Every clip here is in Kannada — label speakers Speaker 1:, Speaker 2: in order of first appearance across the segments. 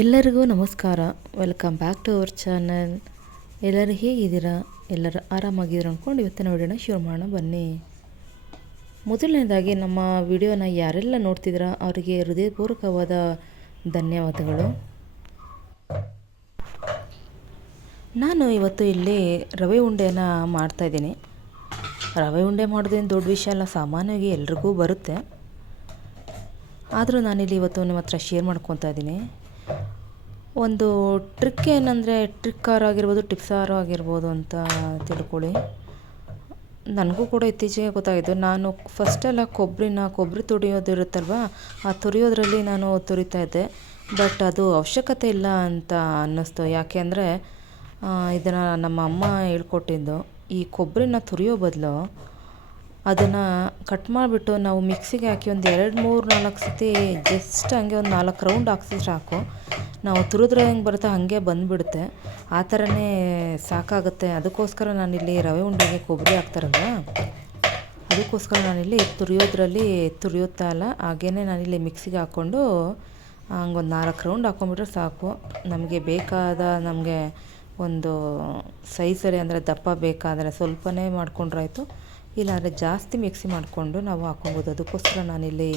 Speaker 1: ಎಲ್ಲರಿಗೂ ನಮಸ್ಕಾರ. Welcome back to our channel ಎಲ್ಲರೂ ಹೇಗಿದ್ದೀರಾ? ಎಲ್ಲರೂ ಆರಾಮಾಗಿದ್ದೀರ ಅಂದ್ಕೊಂಡು ಇವತ್ತಿನ ವಿಡಿಯೋನ ಶುರು ಮಾಡೋಣ ಬನ್ನಿ. ಮೊದಲನೇದಾಗಿ ನಮ್ಮ ವಿಡಿಯೋನ ಯಾರೆಲ್ಲ ನೋಡ್ತಿದ್ದೀರಾ ಅವರಿಗೆ ಹೃದಯಪೂರ್ವಕವಾದ ಧನ್ಯವಾದಗಳು. ನಾನು ಇವತ್ತು ಇಲ್ಲಿ ರವೆ ಉಂಡೆನ ಮಾಡ್ತಾಯಿದ್ದೀನಿ ರವೆ ಉಂಡೆ ಮಾಡೋದೇನು ದೊಡ್ಡ ವಿಷಯ ಅಲ್ಲ, ಸಾಮಾನ್ಯವಾಗಿ ಎಲ್ರಿಗೂ ಬರುತ್ತೆ. ಆದರೂ ನಾನಿಲ್ಲಿ ಇವತ್ತು ನಿಮ್ಮ ಹತ್ರ ಶೇರ್ ಮಾಡ್ಕೊತಾ ಇದ್ದೀನಿ. ಒಂದು ಟ್ರಿಕ್ ಏನಂದರೆ ಟ್ರಿಕ್ಕಾರು ಆಗಿರ್ಬೋದು ಟಿಪ್ಸಾರು ಆಗಿರ್ಬೋದು ಅಂತ ತಿಳ್ಕೊಳ್ಳಿ. ನನಗೂ ಕೂಡ ಇತ್ತೀಚೆಗೆ ಗೊತ್ತಾಯಿತು ನಾನು ಫಸ್ಟೆಲ್ಲ ಕೊಬ್ಬರಿನ ಕೊಬ್ಬರಿ ತುಡಿಯೋದು ಇರುತ್ತಲ್ವ, ಆ ತುರಿಯೋದ್ರಲ್ಲಿ ನಾನು ತುರಿತಾ ಇದ್ದೆ. ಬಟ್ ಅದು ಅವಶ್ಯಕತೆ ಇಲ್ಲ ಅಂತ ಅನ್ನಿಸ್ತು. ಯಾಕೆ ಅಂದರೆ ಇದನ್ನು ನಮ್ಮ ಅಮ್ಮ ಹೇಳ್ಕೊಟ್ಟಿದ್ದು, ಈ ಕೊಬ್ಬರಿನ ತುರಿಯೋ ಬದಲು ಅದನ್ನು ಕಟ್ ಮಾಡಿಬಿಟ್ಟು ನಾವು ಮಿಕ್ಸಿಗೆ ಹಾಕಿ ಒಂದು ಎರಡು, ಮೂರು, ನಾಲ್ಕು ಸತಿ ಜಸ್ಟ್ ಹಂಗೆ ಒಂದು ನಾಲ್ಕು ರೌಂಡ್ ಹಾಕ್ಸಿದ್ರೆ ಸಾಕು. ನಾವು ತುರಿದ್ರೆ ಹೆಂಗೆ ಬರುತ್ತೆ ಹಾಗೆ ಬಂದುಬಿಡುತ್ತೆ. ಆ ಥರನೇ ಸಾಕಾಗುತ್ತೆ. ಅದಕ್ಕೋಸ್ಕರ ನಾನಿಲ್ಲಿ ರವೆ ಉಂಡೆಗೆ ಕೊಬ್ಬರಿ ಹಾಕ್ತಾರಲ್ವ ಅದಕ್ಕೋಸ್ಕರ ನಾನಿಲ್ಲಿ ತುರಿಯೋದ್ರಲ್ಲಿ ತುರಿಯುತ್ತಾ ಅಲ್ಲ ಹಾಗೇ ನಾನಿಲ್ಲಿ ಮಿಕ್ಸಿಗೆ ಹಾಕ್ಕೊಂಡು ಹಂಗೊಂದು ನಾಲ್ಕು ರೌಂಡ್ ಹಾಕ್ಕೊಂಬಿಟ್ರೆ ಸಾಕು. ನಮಗೆ ಬೇಕಾದ ನಮಗೆ ಒಂದು ಸೈಜಲ್ಲಿ ಅಂದರೆ ದಪ್ಪ ಬೇಕಾದರೆ ಸ್ವಲ್ಪನೇ ಮಾಡ್ಕೊಂಡ್ರಾಯ್ತು ಇಲ್ಲಾಂದರೆ ಜಾಸ್ತಿ ಮಿಕ್ಸಿ ಮಾಡಿಕೊಂಡು ನಾವು ಹಾಕ್ಕೊಬೋದು. ಅದಕ್ಕೋಸ್ಕರ ನಾನಿಲ್ಲಿ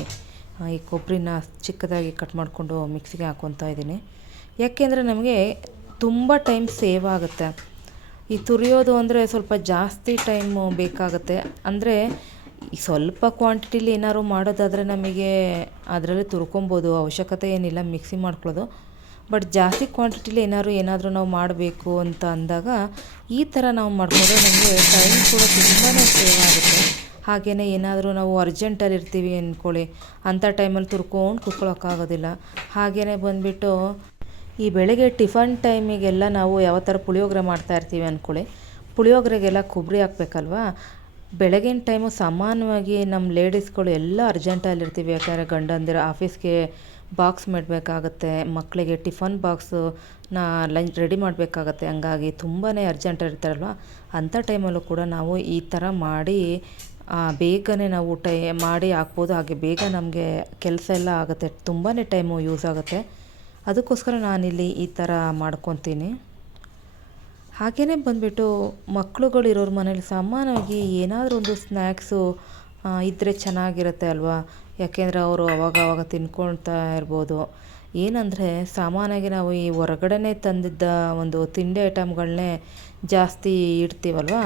Speaker 1: ಈ ಕೊಬ್ಬರಿನ ಚಿಕ್ಕದಾಗಿ ಕಟ್ ಮಾಡಿಕೊಂಡು ಮಿಕ್ಸಿಗೆ ಹಾಕ್ಕೊತಾ ಇದ್ದೀನಿ. ಯಾಕೆಂದರೆ ನಮಗೆ ತುಂಬ ಟೈಮ್ ಸೇವ್ ಆಗುತ್ತೆ. ಈ ತುರಿಯೋದು ಅಂದರೆ ಸ್ವಲ್ಪ ಜಾಸ್ತಿ ಟೈಮು ಬೇಕಾಗುತ್ತೆ. ಅಂದರೆ ಈ ಸ್ವಲ್ಪ ಕ್ವಾಂಟಿಟಿಲಿ ಏನಾದ್ರು ಮಾಡೋದಾದರೆ ನಮಗೆ ಅದರಲ್ಲಿ ತುರ್ಕೊಬೋದು. ಅವಶ್ಯಕತೆ ಏನಿಲ್ಲ ಮಿಕ್ಸಿ ಮಾಡ್ಕೊಳ್ಳೋದು. ಬಟ್ ಜಾಸ್ತಿ ಕ್ವಾಂಟಿಟಿಲಿ ಏನಾದ್ರು ಏನಾದರೂ ನಾವು ಮಾಡಬೇಕು ಅಂತ ಅಂದಾಗ ಈ ಥರ ನಾವು ಮಾಡಿಕೊಂಡ್ರೆ ನಮಗೆ ಟೈಮ್ ಕೂಡ ತುಂಬಾ ಸೇವ್ ಆಗುತ್ತೆ. ಹಾಗೆಯೇ ಏನಾದರೂ ನಾವು ಅರ್ಜೆಂಟಲ್ಲಿ ಇರ್ತೀವಿ ಅಂದ್ಕೊಳ್ಳಿ ಅಂಥ ಟೈಮಲ್ಲಿ ತುರ್ಕೊಂಡು ಕುತ್ಕೊಳ್ಳೋಕ್ಕಾಗೋದಿಲ್ಲ ಹಾಗೆಯೇ ಬಂದುಬಿಟ್ಟು ಈ ಬೆಳಗ್ಗೆ ಟಿಫನ್ ಟೈಮಿಗೆಲ್ಲ ನಾವು ಯಾವ ಥರ ಪುಳಿಯೋಗರೆ ಮಾಡ್ತಾ ಇರ್ತೀವಿ ಅಂದ್ಕೊಳ್ಳಿ ಪುಳಿಯೋಗರೆಗೆಲ್ಲ ಕೊಬ್ಬರಿ ಹಾಕ್ಬೇಕಲ್ವಾ? ಬೆಳಗಿನ ಟೈಮು ಸಾಮಾನ್ಯವಾಗಿ ನಮ್ಮ ಲೇಡೀಸ್ಗಳು ಎಲ್ಲ ಅರ್ಜೆಂಟಲ್ಲಿರ್ತೀವಿ ಯಾಕಂದರೆ ಗಂಡಂದಿರ ಆಫೀಸ್ಗೆ ಬಾಕ್ಸ್ ಮಾಡಬೇಕಾಗತ್ತೆ ಮಕ್ಕಳಿಗೆ ಟಿಫನ್ ಬಾಕ್ಸು ನಾ ಲಂಚ್ ರೆಡಿ ಮಾಡಬೇಕಾಗತ್ತೆ. ಹಂಗಾಗಿ ತುಂಬಾ ಅರ್ಜೆಂಟ್ ಇರ್ತಾರಲ್ವ? ಅಂಥ ಟೈಮಲ್ಲೂ ಕೂಡ ನಾವು ಈ ಥರ ಮಾಡಿ ಬೇಗನೆ ನಾವು ಟೈ, ಮಾಡಿ ಹಾಕ್ಬೋದು. ಹಾಗೆ ಬೇಗ ನಮಗೆ ಕೆಲಸ ಎಲ್ಲ ಆಗುತ್ತೆ. ತುಂಬಾ ಟೈಮು ಯೂಸ್ ಆಗುತ್ತೆ. ಅದಕ್ಕೋಸ್ಕರ ನಾನಿಲ್ಲಿ ಈ ಥರ ಮಾಡ್ಕೊತೀನಿ. ಹಾಗೆಯೇ ಬಂದುಬಿಟ್ಟು ಮಕ್ಕಳುಗಳಿರೋರ ಮನೇಲಿ ಸಾಮಾನ್ಯವಾಗಿ ಏನಾದರೂ ಒಂದು ಸ್ನ್ಯಾಕ್ಸು ಇದ್ದರೆ ಚೆನ್ನಾಗಿರುತ್ತೆ ಅಲ್ವಾ? ಯಾಕೆಂದರೆ ಅವರು ಅವಾಗವಾಗ ಅವಾಗ ತಿನ್ಕೊಳ್ತಾ ಇರ್ಬೋದು. ಏನಂದರೆ ಸಾಮಾನ್ಯವಾಗಿ ನಾವು ಈ ಹೊರಗಡೆನೇ ತಂದಿದ್ದ ಒಂದು ತಿಂಡಿ ಐಟಮ್ಗಳನ್ನೇ ಜಾಸ್ತಿ ಇಡ್ತೀವಲ್ವ?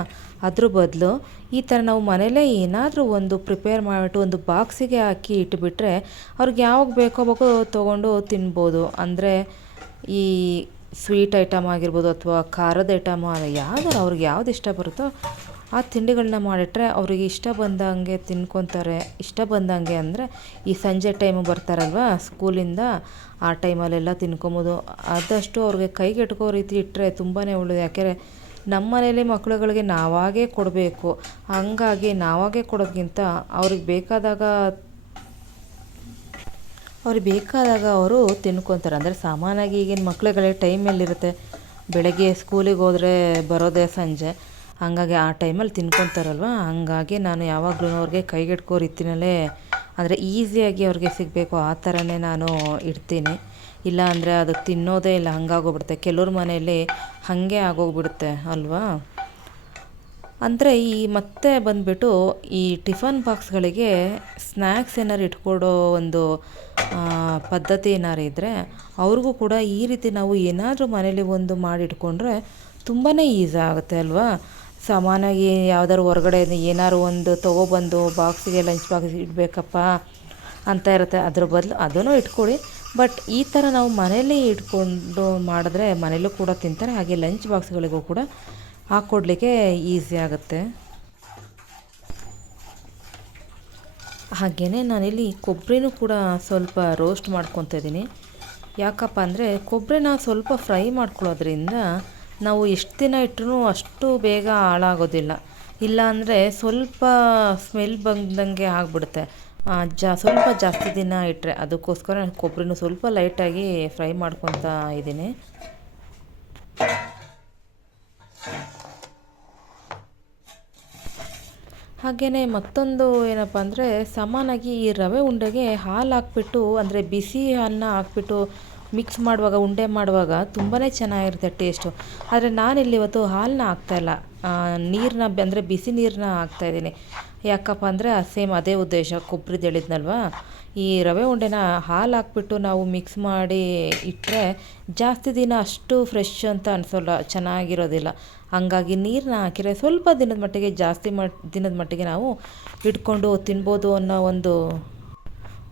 Speaker 1: ಅದ್ರ ಬದಲು ಈ ಥರ ನಾವು ಮನೇಲೇ ಏನಾದರೂ ಒಂದು ಪ್ರಿಪೇರ್ ಮಾಡಿಬಿಟ್ಟು ಒಂದು ಬಾಕ್ಸಿಗೆ ಹಾಕಿ ಇಟ್ಬಿಟ್ರೆ ಅವ್ರಿಗೆ ಯಾವಾಗ ಬೇಕೋ ಬೇಕೋ ತೊಗೊಂಡು ತಿನ್ಬೋದು. ಅಂದರೆ ಈ ಸ್ವೀಟ್ ಐಟಮ್ ಆಗಿರ್ಬೋದು ಅಥವಾ ಖಾರದ ಐಟಮ್ ಯಾವ್ದಾರು ಅವ್ರಿಗೆ ಯಾವ್ದು ಇಷ್ಟ ಬರುತ್ತೋ ಆ ತಿಂಡಿಗಳನ್ನ ಮಾಡಿಟ್ರೆ ಅವ್ರಿಗೆ ಇಷ್ಟ ಬಂದಂಗೆ ತಿನ್ಕೊತಾರೆ. ಇಷ್ಟ ಬಂದಂಗೆ ಅಂದರೆ ಈ ಸಂಜೆ ಟೈಮು ಬರ್ತಾರಲ್ವ, ಸ್ಕೂಲಿಂದ ಆ ಟೈಮಲ್ಲೆಲ್ಲ ತಿನ್ಕೊಬೋದು. ಆದಷ್ಟು ಅವ್ರಿಗೆ ಕೈಗೆಟ್ಕೋ ರೀತಿ ಇಟ್ಟರೆ ತುಂಬಾ ಒಳ್ಳೆಯದು ಯಾಕೆಂದರೆ ನಮ್ಮ ಮನೇಲಿ ಮಕ್ಕಳುಗಳಿಗೆ ನಾವಾಗೇ ಕೊಡಬೇಕು. ಹಂಗಾಗಿ ನಾವಾಗೇ ಕೊಡೋದಕ್ಕಿಂತ ಅವ್ರಿಗೆ ಬೇಕಾದಾಗ ಅವ್ರಿಗೆ ಬೇಕಾದಾಗ ಅವರು ತಿನ್ಕೊತಾರೆ. ಅಂದರೆ ಸಾಮಾನ್ಯವಾಗಿ ಈಗಿನ ಮಕ್ಳುಗಳಿಗೆ ಟೈಮ್ ಎಲ್ಲಿರುತ್ತೆ? ಬೆಳಗ್ಗೆ ಸ್ಕೂಲಿಗೆ ಹೋದರೆ ಬರೋದೇ ಸಂಜೆ. ಹಾಗಾಗಿ ಆ ಟೈಮಲ್ಲಿ ತಿನ್ಕೊತಾರಲ್ವ? ಹಾಗಾಗಿ ನಾನು ಯಾವಾಗಲೂ ಅವ್ರಿಗೆ ಕೈಗೆಟ್ಕೋ ರೀತಿಯಲ್ಲೇ ಅಂದರೆ ಈಸಿಯಾಗಿ ಅವ್ರಿಗೆ ಸಿಗಬೇಕು. ಆ ಥರನೇ ನಾನು ಇಡ್ತೀನಿ. ಇಲ್ಲ ಅಂದರೆ ಅದು ತಿನ್ನೋದೇ ಇಲ್ಲ ಹಂಗಾಗೋಗ್ಬಿಡುತ್ತೆ ಕೆಲವ್ರ ಮನೆಯಲ್ಲಿ ಹಾಗೆ ಆಗೋಗ್ಬಿಡುತ್ತೆ ಅಲ್ವಾ? ಅಂದರೆ ಈ ಮತ್ತೆ ಬಂದುಬಿಟ್ಟು ಈ ಟಿಫನ್ ಬಾಕ್ಸ್ಗಳಿಗೆ ಸ್ನ್ಯಾಕ್ಸ್ ಏನಾರು ಇಟ್ಕೊಡೋ ಒಂದು ಪದ್ಧತಿ ಏನಾರು ಇದ್ದರೆ ಅವ್ರಿಗೂ ಕೂಡ ಈ ರೀತಿ ನಾವು ಏನಾದರೂ ಮನೇಲಿ ಒಂದು ಮಾಡಿ ಇಟ್ಕೊಂಡ್ರೆ ತುಂಬಾ ಈಸಿ ಆಗುತ್ತೆ ಅಲ್ವಾ? ಸಾಮಾನ್ಯವಾಗಿ ಯಾವ್ದಾದ್ರು ಹೊರಗಡೆ ಏನಾದ್ರು ಒಂದು ತೊಗೊಬಂದು ಬಾಕ್ಸಿಗೆ ಲಂಚ್ ಬಾಕ್ಸ್ ಇಡಬೇಕಪ್ಪ ಅಂತ ಇರುತ್ತೆ. ಅದ್ರ ಬದಲು ಅದನ್ನು ಇಟ್ಕೊಳ್ಳಿ. ಬಟ್ ಈ ಥರ ನಾವು ಮನೇಲಿ ಇಟ್ಕೊಂಡು ಮಾಡಿದ್ರೆ ಮನೇಲೂ ಕೂಡ ತಿಂತಾರೆ. ಹಾಗೆ ಲಂಚ್ ಬಾಕ್ಸ್ಗಳಿಗೂ ಕೂಡ ಹಾಕ್ಕೊಡ್ಲಿಕ್ಕೆ ಈಸಿ ಆಗುತ್ತೆ. ಹಾಗೇ ನಾನಿಲ್ಲಿ ಕೊಬ್ಬರಿನೂ ಕೂಡ ಸ್ವಲ್ಪ ರೋಸ್ಟ್ ಮಾಡ್ಕೊತಾ ಇದ್ದೀನಿ. ಯಾಕಪ್ಪ ಅಂದರೆ ಕೊಬ್ಬರಿನ ಸ್ವಲ್ಪ ಫ್ರೈ ಮಾಡ್ಕೊಳ್ಳೋದ್ರಿಂದ ನಾವು ಎಷ್ಟು ದಿನ ಇಟ್ಟರೂ ಅಷ್ಟು ಬೇಗ ಹಾಳಾಗೋದಿಲ್ಲ. ಇಲ್ಲಾಂದರೆ ಸ್ವಲ್ಪ ಸ್ಮೆಲ್ ಬಂದಂಗೆ ಆಗಿಬಿಡುತ್ತೆ. ಜಾ, ಸ್ವಲ್ಪ ಜಾಸ್ತಿ ದಿನ ಇಟ್ಟರೆ ಅದಕ್ಕೋಸ್ಕರ ಕೊಬ್ಬರಿನೂ ಸ್ವಲ್ಪ ಲೈಟಾಗಿ ಫ್ರೈ ಮಾಡ್ಕೊತಾ ಇದ್ದೀನಿ. ಹಾಗೆಯೇ ಮತ್ತೊಂದು ಏನಪ್ಪ ಅಂದರೆ ಸಮಾನಾಗಿ ಈ ರವೆ ಉಂಡೆಗೆ ಹಾಲು ಹಾಕ್ಬಿಟ್ಟು, ಅಂದರೆ ಬಿಸಿ ಹಾಲನ್ನ ಹಾಕ್ಬಿಟ್ಟು ಮಿಕ್ಸ್ ಮಾಡುವಾಗ, ಉಂಡೆ ಮಾಡುವಾಗ ತುಂಬಾ ಚೆನ್ನಾಗಿರುತ್ತೆ ಟೇಸ್ಟು ಆದರೆ ನಾನಿಲ್ಲಿ ಇವತ್ತು ಹಾಲನ್ನ ಹಾಕ್ತಾಯಿಲ್ಲ ನೀರನ್ನ ಅಂದರೆ ಬಿಸಿ ನೀರನ್ನ ಹಾಕ್ತಾಯಿದ್ದೀನಿ ಯಾಕಪ್ಪ ಅಂದರೆ ಸೇಮ್ ಅದೇ ಉದ್ದೇಶ. ಕೊಬ್ಬರಿದು ಹೇಳಿದ್ನಲ್ವ? ಈ ರವೆ ಉಂಡೆನ ಹಾಲು ಹಾಕ್ಬಿಟ್ಟು ನಾವು ಮಿಕ್ಸ್ ಮಾಡಿ ಇಟ್ಟರೆ ಜಾಸ್ತಿ ದಿನ ಅಷ್ಟು ಫ್ರೆಶ್ ಅಂತ ಅನಿಸೋಲ್ಲ, ಚೆನ್ನಾಗಿರೋದಿಲ್ಲ. ಹಾಗಾಗಿ ನೀರನ್ನ ಹಾಕಿದರೆ ಸ್ವಲ್ಪ ದಿನದ ಮಟ್ಟಿಗೆ, ಜಾಸ್ತಿ ಮಟ್ ದಿನದ ಮಟ್ಟಿಗೆ ನಾವು ಇಟ್ಕೊಂಡು ತಿನ್ಬೋದು ಅನ್ನೋ ಒಂದು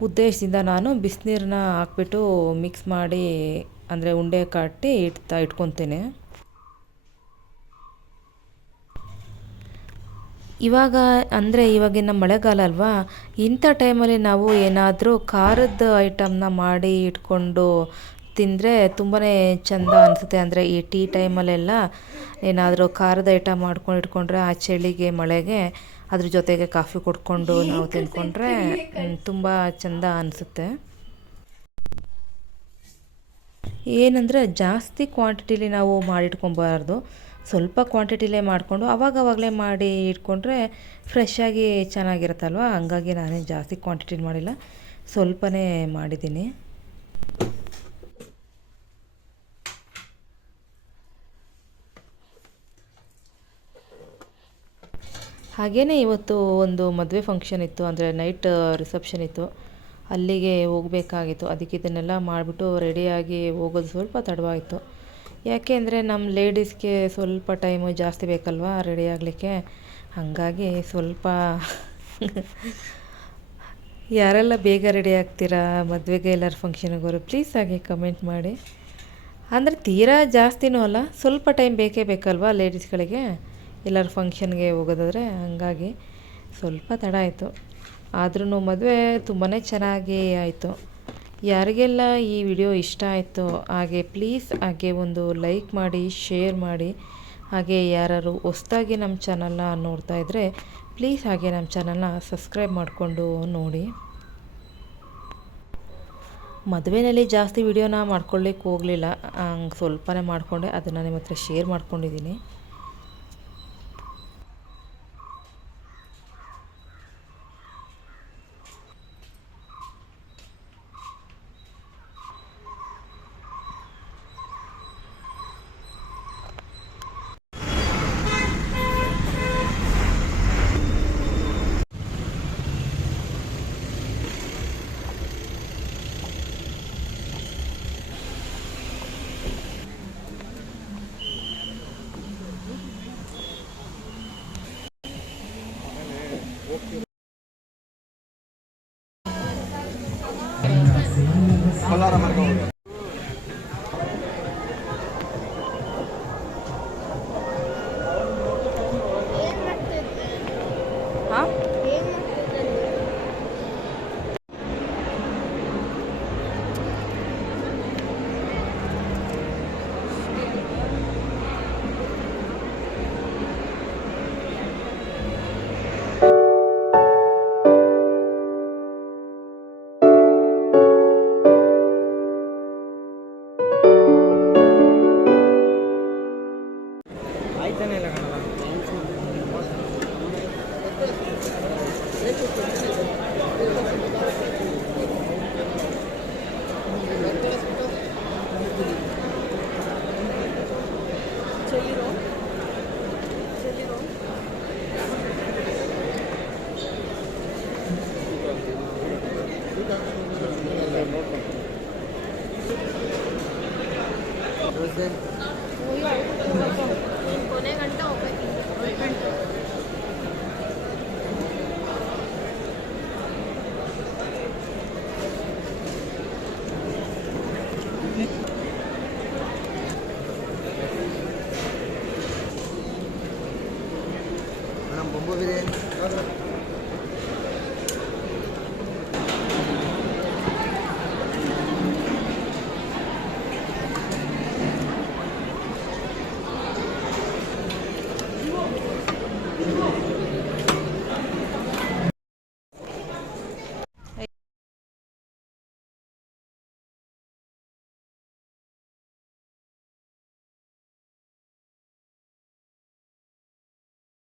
Speaker 1: ಉದ್ದೇಶದಿಂದ ನಾನು ಬಿಸಿನೀರನ್ನ ಹಾಕ್ಬಿಟ್ಟು ಮಿಕ್ಸ್ ಮಾಡಿ, ಅಂದರೆ ಉಂಡೆ ಕಟ್ಟಿ ಇಡ್ತಾ ಇಟ್ಕೊತೀನಿ. ಇವಾಗ ಅಂದರೆ ಇವಾಗಿನ ಮಳೆಗಾಲ ಅಲ್ವಾ, ಇಂಥ ಟೈಮಲ್ಲಿ ನಾವು ಏನಾದರೂ ಖಾರದ ಐಟಮ್ನ ಮಾಡಿ ಇಟ್ಕೊಂಡು ತಿಂದರೆ ತುಂಬಾ ಚೆಂದ ಅನಿಸುತ್ತೆ. ಅಂದರೆ ಈ ಟೀ ಟೈಮಲ್ಲೆಲ್ಲ ಏನಾದರೂ ಖಾರದ ಐಟಮ್ ಮಾಡ್ಕೊಂಡು ಇಟ್ಕೊಂಡ್ರೆ ಆ ಚಳಿಗೆ, ಮಳೆಗೆ ಅದ್ರ ಜೊತೆಗೆ ಕಾಫಿ ಕುಡ್ಕೊಂಡು ನಾವು ತಿಂದ್ಕೊಂಡ್ರೆ ತುಂಬ ಚೆಂದ ಅನಿಸುತ್ತೆ. ಏನಂದರೆ ಜಾಸ್ತಿ ಕ್ವಾಂಟಿಟಿಲಿ ನಾವು ಮಾಡಿಟ್ಕೊಬಾರ್ದು. ಸ್ವಲ್ಪ ಕ್ವಾಂಟಿಟಿಲೇ ಮಾಡಿಕೊಂಡು ಅವಾಗವಾಗಲೇ ಮಾಡಿ ಇಟ್ಕೊಂಡ್ರೆ ಫ್ರೆಶ್ಶಾಗಿ ಚೆನ್ನಾಗಿರುತ್ತಲ್ವ? ಹಂಗಾಗಿ ನಾನೇನು ಜಾಸ್ತಿ ಕ್ವಾಂಟಿಟಿ ಮಾಡಿಲ್ಲ. ಸ್ವಲ್ಪನೇ ಮಾಡಿದ್ದೀನಿ. ಹಾಗೆಯೇ ಇವತ್ತು ಒಂದು ಮದುವೆ ಫಂಕ್ಷನ್ ಇತ್ತು, ಅಂದರೆ ನೈಟ್ ರಿಸೆಪ್ಷನ್ ಇತ್ತು. ಅಲ್ಲಿಗೆ ಹೋಗಬೇಕಾಗಿತ್ತು. ಅದಕ್ಕೆ ಇದನ್ನೆಲ್ಲ ಮಾಡಿಬಿಟ್ಟು ರೆಡಿಯಾಗಿ ಹೋಗೋದು ಸ್ವಲ್ಪ ತಡವಾಯಿತು ಯಾಕೆ ಅಂದರೆ ನಮ್ಮ ಲೇಡೀಸ್ಗೆ ಸ್ವಲ್ಪ ಟೈಮು ಜಾಸ್ತಿ ಬೇಕಲ್ವಾ ರೆಡಿ ಆಗಲಿಕ್ಕೆ. ಹಾಗಾಗಿ ಸ್ವಲ್ಪ ಯಾರೆಲ್ಲ ಬೇಗ ರೆಡಿ ಆಗ್ತೀರಾ ಮದುವೆಗೆ ಎಲ್ಲರ ಫಂಕ್ಷನ್ಗೆ ಹೋರು ಪ್ಲೀಸ್ ಹಾಗೆ ಕಮೆಂಟ್ ಮಾಡಿ. ಅಂದರೆ ತೀರಾ ಜಾಸ್ತಿನೂ ಅಲ್ಲ, ಸ್ವಲ್ಪ ಟೈಮ್ ಬೇಕೇ ಬೇಕಲ್ವಾ ಲೇಡೀಸ್ಗಳಿಗೆ ಎಲ್ಲರ ಫಂಕ್ಷನ್ಗೆ ಹೋಗೋದಾದ್ರೆ ಹಂಗಾಗಿ ಸ್ವಲ್ಪ ತಡ ಆಯಿತು. ಆದ್ರೂ ಮದುವೆ ತುಂಬಾ ಚೆನ್ನಾಗಿ ಆಯಿತು. ಯಾರಿಗೆಲ್ಲ ಈ ವಿಡಿಯೋ ಇಷ್ಟ ಆಯಿತು ಹಾಗೆ ಪ್ಲೀಸ್ ಹಾಗೆ ಒಂದು ಲೈಕ್ ಮಾಡಿ ಶೇರ್ ಮಾಡಿ, ಹಾಗೆ ಯಾರು ಹೊಸ್ದಾಗಿ ನಮ್ಮ ಚಾನಲ್ನ ನೋಡ್ತಾ ಇದ್ದರೆ ಪ್ಲೀಸ್ ಹಾಗೆ ನಮ್ಮ ಚಾನಲ್ನ ಸಬ್ಸ್ಕ್ರೈಬ್ ಮಾಡಿಕೊಂಡು ನೋಡಿ. ಮದುವೆಯಲ್ಲಿ ಜಾಸ್ತಿ ವಿಡಿಯೋನ ಮಾಡ್ಕೊಳ್ಳಿಕ್ಕೆ ಹೋಗಲಿಲ್ಲ, ಹಂಗೆ ಸ್ವಲ್ಪನೇ ಮಾಡಿಕೊಂಡೆ, ಅದನ್ನು ನಿಮ್ಮ ಹತ್ರ ಶೇರ್ ಮಾಡ್ಕೊಂಡಿದ್ದೀನಿ.
Speaker 2: dollar
Speaker 3: americano. पौने घंटा
Speaker 2: हो over there.